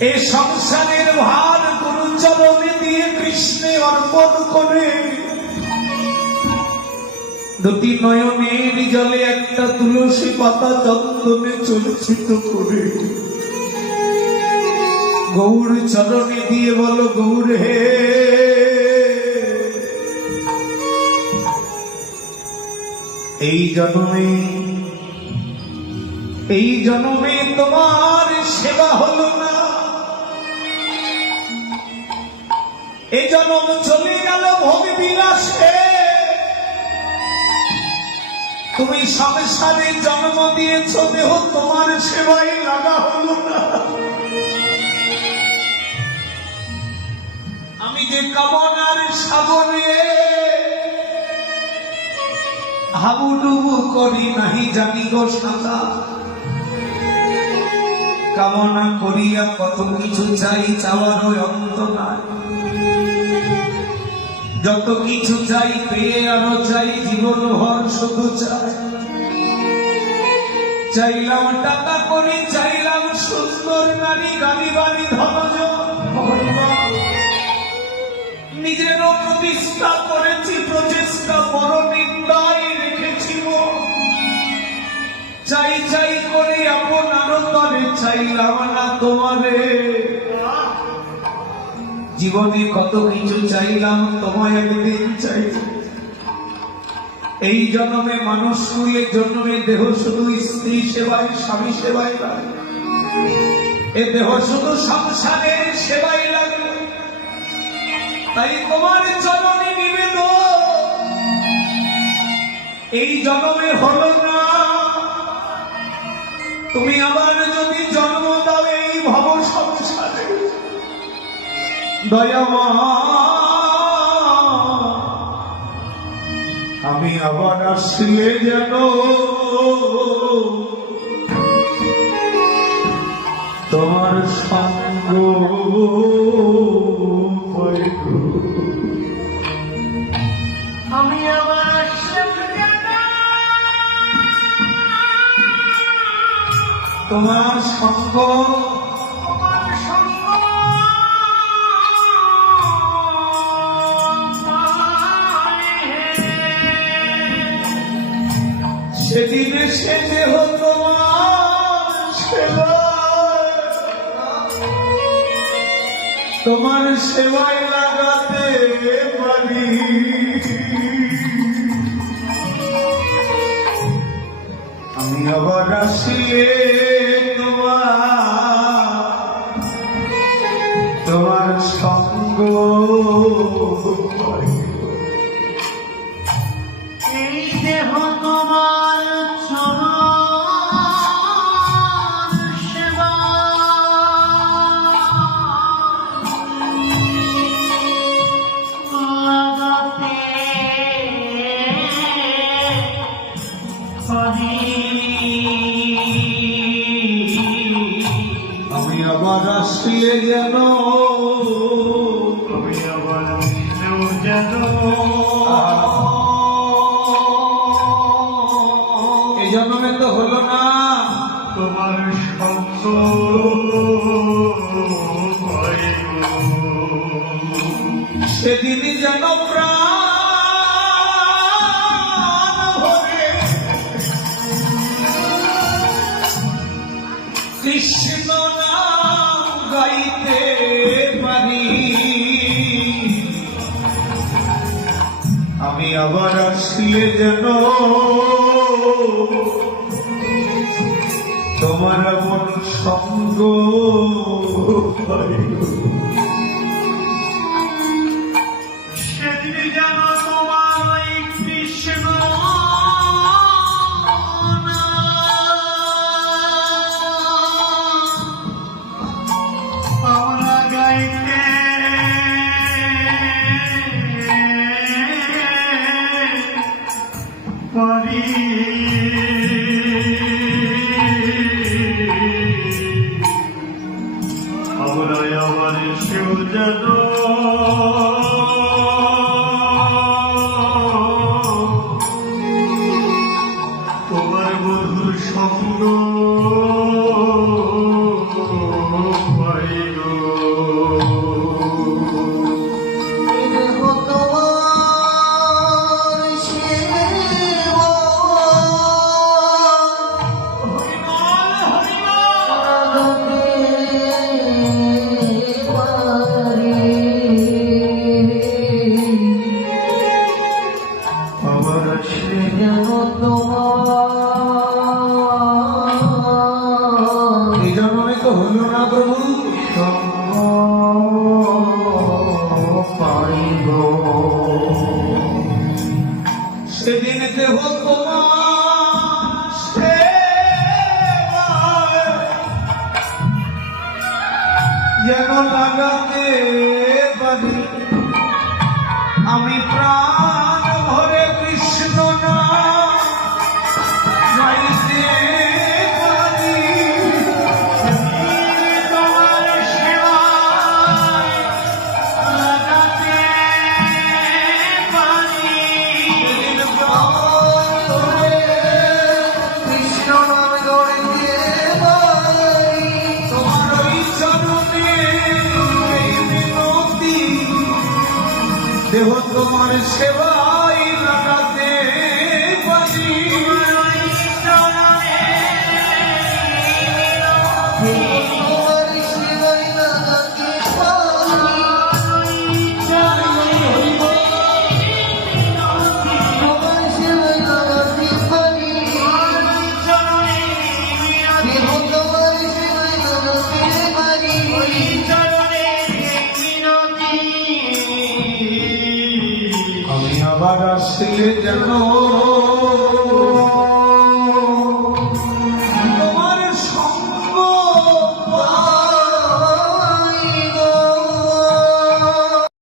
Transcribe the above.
এ সংসারের ভার গুরু চরণে দিয়ে কৃষ্ণে অর্পণ করে দুটি নয়নের জলে একটা তুলসী পাতা চন্দনে চলচিত করে গৌর চরণে দিয়ে বলো, গৌর হে, এই জন্মে তোমার সেবা হলো না, এই জন্ম চলে গেল ভোগ বিলাসে, তুমি সংসারে জন্ম দিয়েছ, দেহ তোমার সেবায় লাগা হলো না। আমি যে কামনার সাগরে হাবুডুবু করি নাহি জানি গো সাদা, কামনা করিয়া কত কিছু চাই, চাওয়ার অন্ত নাই, যত কিছু চাই পেয়ে আরো চাই, জীবন ভর শুধু চাই। চাইলাম টাকা করি, চাইলাম সুন্দর নারী, গাড়ি বাড়ি ধনজ, নিজেরও প্রতিষ্ঠা করেছি, প্রচেষ্টা বড় নিন্দায় রেখেছিল, চাই চাই করে আপনার তরে চাইলাম না তোমারে, জীবনে কত কিছু চাইলাম, তোমায় একদিন চাই। এই জন্মে মানুষ হয়ে জন্মে দেহ শুধু স্ত্রী সেবায়, স্বামী সেবায় লাগে, এ দেহ শুধু সংসারের সেবায় লাগে। তাই তোমার চরণে নিবেদন, এই জন্মে হলো না, তুমি আবার যদি জন্ম দাও এই ভব সংসারে, দয়ামা আমি আবার আসলে যেন তোমার সঙ্গ আমি আবার আসলে যেন তোমার সঙ্গ সেদিন সে দেহ তোমার সেবায় লাগাতে পারি, আমি আবার আসিলে তোমার সঙ্গ এই দেহ তোমার চরণ সেবা লাগাতে পারি, আমি আবার আসলে যেন আমি আবার যেন এই জন্মে তো হলো না, তোমার সঙ্গ সেদিন যেন প্রাণ ভরে কৃষ্ণ নাম গাইতে পারি, আমি আবার আসলে যেন তোমার মন সঙ্গ সেদিন যেন তোমার ওই কৃষ্ণ আমরা গাইতে পারি, আমরা আবার সেও যেন তোমার মধুর সঙ্গ পাই। সেবা